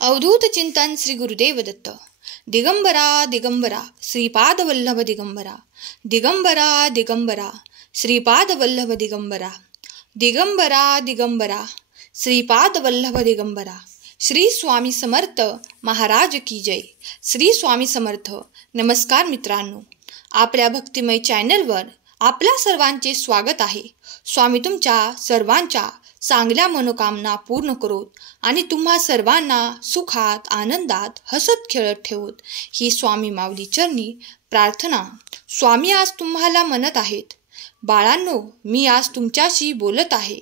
अवधूत चिंतन श्री गुरुदेव दत्त. दिगंबरा दिगंबरा श्रीपाद वल्लभ दिगंबरा. दिगंबरा दिगंबरा श्रीपाद वल्लभ दिगंबरा. दिगंबरा दिगंबरा श्रीपाद वल्लभ दिगंबरा. श्री स्वामी समर्थ महाराज की जय. श्री स्वामी समर्थ. नमस्कार मित्रांनो, आपल्या भक्तिमय चॅनलवर आपल्या सर्वांचे स्वागत आहे. स्वामी तुमच्या सर्वांच्या चांगल्या मनोकामना पूर्ण करोत आणि तुम्हा सर्वांना सुखात आनंदात हसत खेळत ठेवत ही स्वामी माऊली चरणी प्रार्थना. स्वामी आज तुम्हाला म्हणत आहेत, बाळांनो मी आज तुमच्याशी बोलत आहे.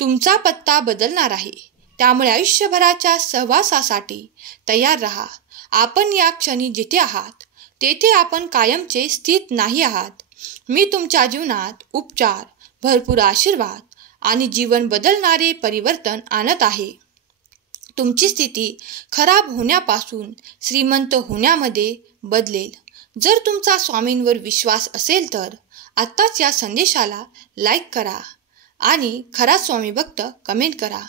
तुमचा पत्ता बदलणार आहे, त्यामुळे आयुष्यभराच्या सहवासासाठी तयार राहा. आपण या क्षणी जिथे आहात तेथे आपण कायमचे स्थित नाही आहात. मी तुमच्या जीवनात उपचार, भरपूर आशीर्वाद आणि जीवन बदलणारे परिवर्तन आणत आहे. तुमची स्थिती खराब होण्यापासून श्रीमंत होण्यामध्ये बदलेल. जर तुमचा स्वामींवर विश्वास असेल तर आत्ताच या संदेशाला लाईक करा आणि खरा स्वामी भक्त कमेंट करा.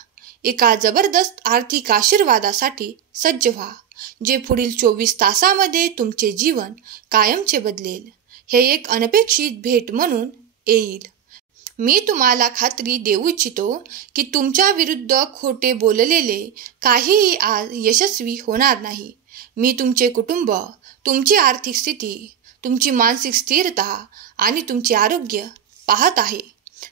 एका जबरदस्त आर्थिक आशीर्वादासाठी सज्ज व्हा, जे पुढील 24 तासामध्ये तुमचे जीवन कायमचे बदलेल. हे एक अनपेक्षित भेट म्हणून येईल. मी तुम्हाला खात्री देऊ इच्छितो की तुमच्या विरुद्ध खोटे बोललेले काहीही आज यशस्वी होणार नाही. मी तुमचे कुटुंब, तुमची आर्थिक स्थिती, तुमची मानसिक स्थिरता आणि तुमचे आरोग्य पाहत आहे.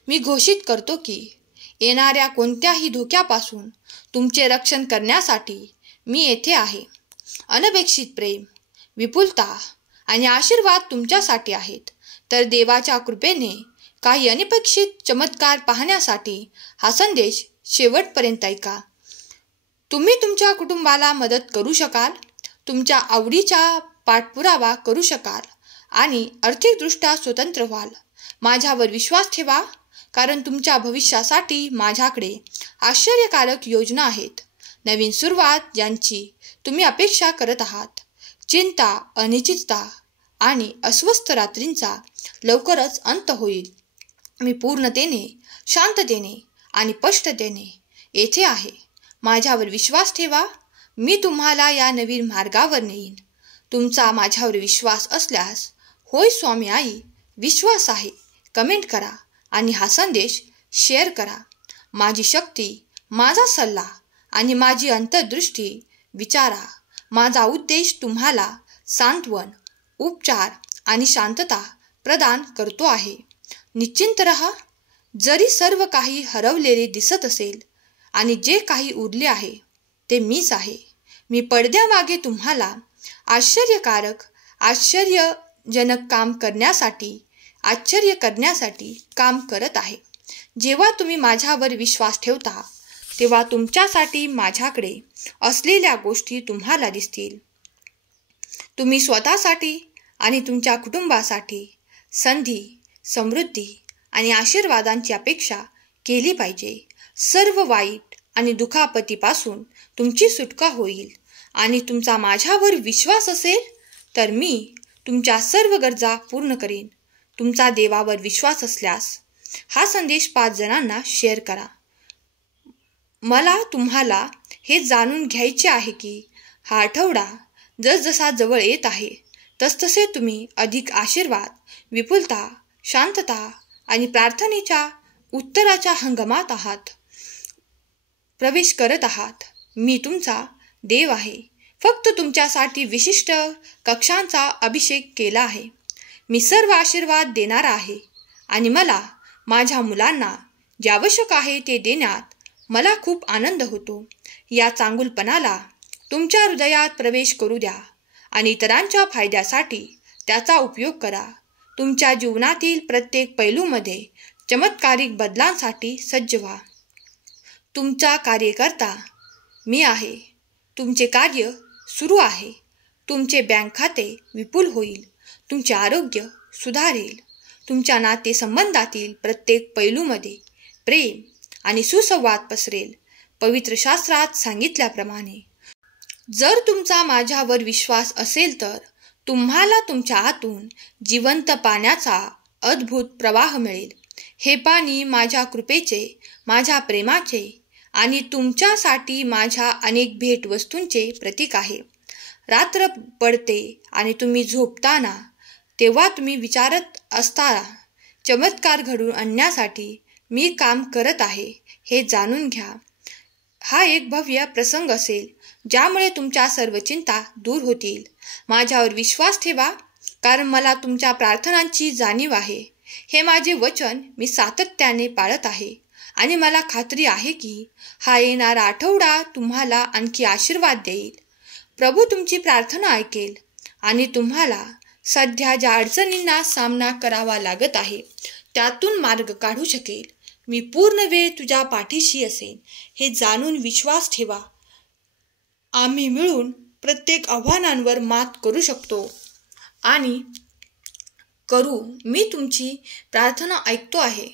मी घोषित करतो की येणाऱ्या कोणत्याही धोक्यापासून तुमचे रक्षण करण्यासाठी मी येथे आहे. अनपेक्षित प्रेम, विपुलता आणि आशीर्वाद तुमच्यासाठी आहेत. तर देवाच्या कृपेने काही अनपेक्षित चमत्कार पाहण्यासाठी हा संदेश शेवटपर्यंत ऐका. तुम्ही तुमच्या कुटुंबाला मदत करू शकाल, तुमच्या आवडीचा पाठपुरावा करू शकाल आणि आर्थिकदृष्ट्या स्वतंत्र व्हाल. माझ्यावर विश्वास ठेवा, कारण तुमच्या भविष्यासाठी माझ्याकडे आश्चर्यकारक योजना आहेत. नवीन सुरुवात ज्यांची तुम्ही अपेक्षा करत आहात. चिंता, अनिश्चितता आणि अस्वस्थ रात्रींचा लवकरच अंत होईल. मी पूर्णतेने, शांततेने आणि स्पष्टतेने येथे आहे. माझ्यावर विश्वास ठेवा, मी तुम्हाला या नवीन मार्गावर नेईन. तुमचा माझ्यावर विश्वास असल्यास होय स्वामी आई विश्वास आहे कमेंट करा आणि हा संदेश शेअर करा. माझी शक्ती, माझा सल्ला आणि माझी अंतर्दृष्टी विचारा. माझा उद्देश तुम्हाला सांत्वन, उपचार आणि शांतता प्रदान करतो आहे. निश्चिंत रहा. जरी सर्व काही हरवलेले दिसत असेल आणि जे काही उरले आहे ते मीच आहे. मी पडद्यामागे तुम्हाला आश्चर्यजनक काम करण्यासाठी काम करत आहे. जेव्हा तुम्ही माझ्यावर विश्वास ठेवता तेव्हा तुमच्यासाठी माझ्याकडे असलेल्या गोष्टी तुम्हाला दिसतील. तुम्ही स्वतःसाठी आणि तुमच्या कुटुंबासाठी संधी, समृद्धी आणि आशीर्वादांची अपेक्षा केली पाहिजे. सर्व वाईट आणि दुखापतीपासून तुमची सुटका होईल आणि तुमचा माझ्यावर विश्वास असेल तर मी तुमच्या सर्व गरजा पूर्ण करेन. तुमचा देवावर विश्वास असल्यास हा संदेश 5 जणांना शेअर करा. मला तुम्हाला हे जाणून घ्यायचे आहे की हा आठवडा जसजसा जवळ येत आहे तसतसे तुम्ही अधिक आशीर्वाद, विपुलता, शांतता आणि प्रार्थनेच्या उत्तराच्या हंगामात प्रवेश करत आहात. मी तुमचा देव आहे. फक्त तुमच्यासाठी विशिष्ट कक्षांचा अभिषेक केला आहे. मी सर्व आशीर्वाद देणारा आहे आणि मला माझ्या मुलांना जे आवश्यक आहे ते देण्यात मला खूप आनंद होतो. या चांगुलपणाला तुमच्या हृदयात प्रवेश करू द्या आणि इतरांच्या फायद्यासाठी त्याचा उपयोग करा. तुमच्या जीवनातील प्रत्येक पैलूमध्ये चमत्कारिक बदलांसाठी सज्ज व्हा. तुमचा कार्यकर्ता मी आहे. तुमचे कार्य सुरू आहे. तुमचे बँक खाते विपुल होईल. तुमचे आरोग्य सुधारेल. तुमच्या नातेसंबंधातील प्रत्येक पैलूमध्ये प्रेम आणि सुसंवाद पसरेल. पवित्र शास्त्रात सांगितल्याप्रमाणे जर तुमचा माझ्यावर विश्वास असेल तर तुम्हाला तुमच्या आतून जिवंत पाण्याचा अद्भुत प्रवाह मिळेल. हे पाणी माझ्या कृपेचे, माझ्या प्रेमाचे आणि तुमच्यासाठी माझ्या अनेक भेटवस्तूंचे प्रतीक आहे. रात्र पडते आणि तुम्ही झोपताना, तेव्हा तुम्ही विचारत असता चमत्कार घडवून आणण्यासाठी मी काम करत आहे हे जाणून घ्या. हा एक भव्य प्रसंग असेल ज्यामुळे तुमच्या सर्व चिंता दूर होतील. माझ्यावर विश्वास ठेवा, कारण मला तुमच्या प्रार्थनांची जाणीव आहे. हे माझे वचन मी सातत्याने पाळत आहे आणि मला खात्री आहे की हा येणारा आठवडा तुम्हाला आणखी आशीर्वाद देईल. प्रभू तुमची प्रार्थना ऐकेल आणि तुम्हाला सध्या ज्या अडचणींना सामना करावा लागत आहे त्यातून मार्ग काढू शकेल. मी पूर्ण वेळ तुझ्या पाठीशी असेन हे जाणून विश्वास ठेवा. आम्ही मिळून प्रत्येक आव्हानांवर मात करू शकतो आणि मी तुमची प्रार्थना ऐकतो आहे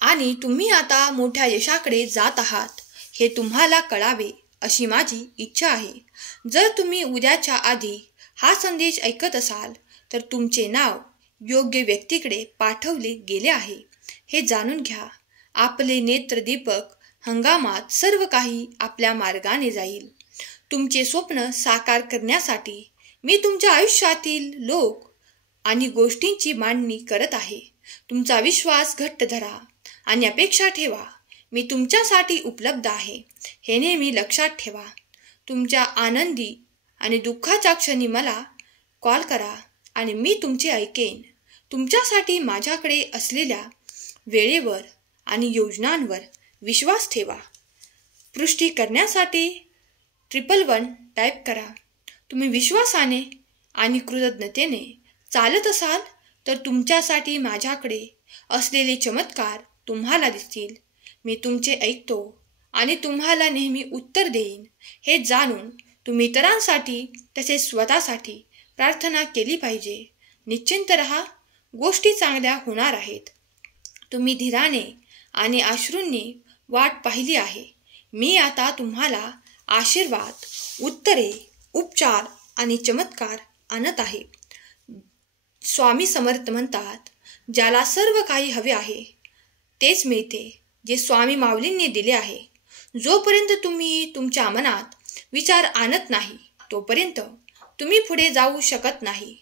आणि तुम्ही आता मोठ्या यशाकडे जात आहात हे तुम्हाला कळावे अशी माझी इच्छा आहे. जर तुम्ही उद्याच्या आधी हा संदेश ऐकत असाल तर तुमचे नाव योग्य व्यक्तीकडे पाठवले गेले आहे हे जाणून घ्या. आपले नेत्रदीपक हंगामात सर्व काही आपल्या मार्गाने जाईल. तुमचे स्वप्न साकार करण्यासाठी मी तुमच्या आयुष्यातील लोक आणि गोष्टींची मांडणी करत आहे. तुमचा विश्वास घट्ट धरा आणि अपेक्षा ठेवा. मी तुमच्यासाठी उपलब्ध आहे हे नेहमी लक्षात ठेवा. तुमच्या आनंदी आणि दुःखाच्या क्षणी मला कॉल करा आणि मी तुमचे ऐकेन. तुमच्यासाठी माझ्याकडे असलेल्या वेळेवर आणि योजनांवर विश्वास ठेवा. पुष्टी करण्यासाठी 111 टाईप करा. तुम्ही विश्वासाने आणि कृतज्ञतेने चालत असाल तर तुमच्यासाठी माझ्याकडे असलेले चमत्कार तुम्हाला दिसतील. मी तुमचे ऐकतो आणि तुम्हाला नेहमी उत्तर देईन हे जाणून तुम्ही इतरांसाठी तसेच स्वतःसाठी प्रार्थना केली पाहिजे. निश्चिंत रहा, गोष्टी चांगल्या होणार आहेत. तुम्ही धीराने आणि अश्रूंनी वाट पाहिली आहे. मी आता तुम्हाला आशीर्वाद, उत्तरे, उपचार आणि चमत्कार आणत आहे. स्वामी समर्थ म्हणतात, ज्याला सर्व काही हवे आहे तेच मिळते जे स्वामी माऊलींनी दिले आहे. जोपर्यंत तुम्ही तुमच्या मनात विचार आणत नाही तोपर्यंत तुम्ही पुढे जाऊ शकत नाही.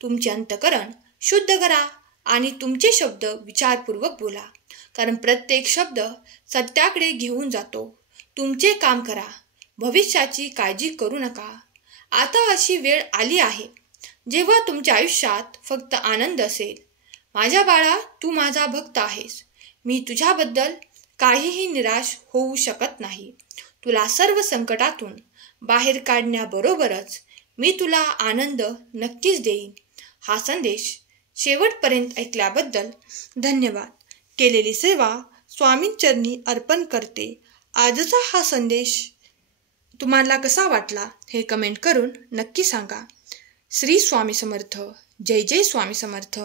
तुमचे अंतःकरण शुद्ध करा आणि तुमचे शब्द विचारपूर्वक बोला, कारण प्रत्येक शब्द सत्याकडे घेऊन जातो. तुमचे काम करा, भविष्याची काळजी करू नका. आता अशी वेळ आली आहे जेव्हा तुमच्या आयुष्यात फक्त आनंद असेल. माझ्या बाळा, तू माझा भक्त आहेस. मी तुझ्याबद्दल काहीही निराश होऊ शकत नाही. तुला सर्व संकटातून बाहेर काढण्याबरोबरच मी तुला आनंद नक्कीच देईन. हा संदेश शेवटपर्यंत ऐकल्याबद्दल धन्यवाद. केलेली सेवा स्वामींचरणी अर्पण करते. आजचा हा संदेश तुम्हाला कसा वाटला हे कमेंट करून नक्की सांगा. श्री स्वामी समर्थ. जय जय स्वामी समर्थ.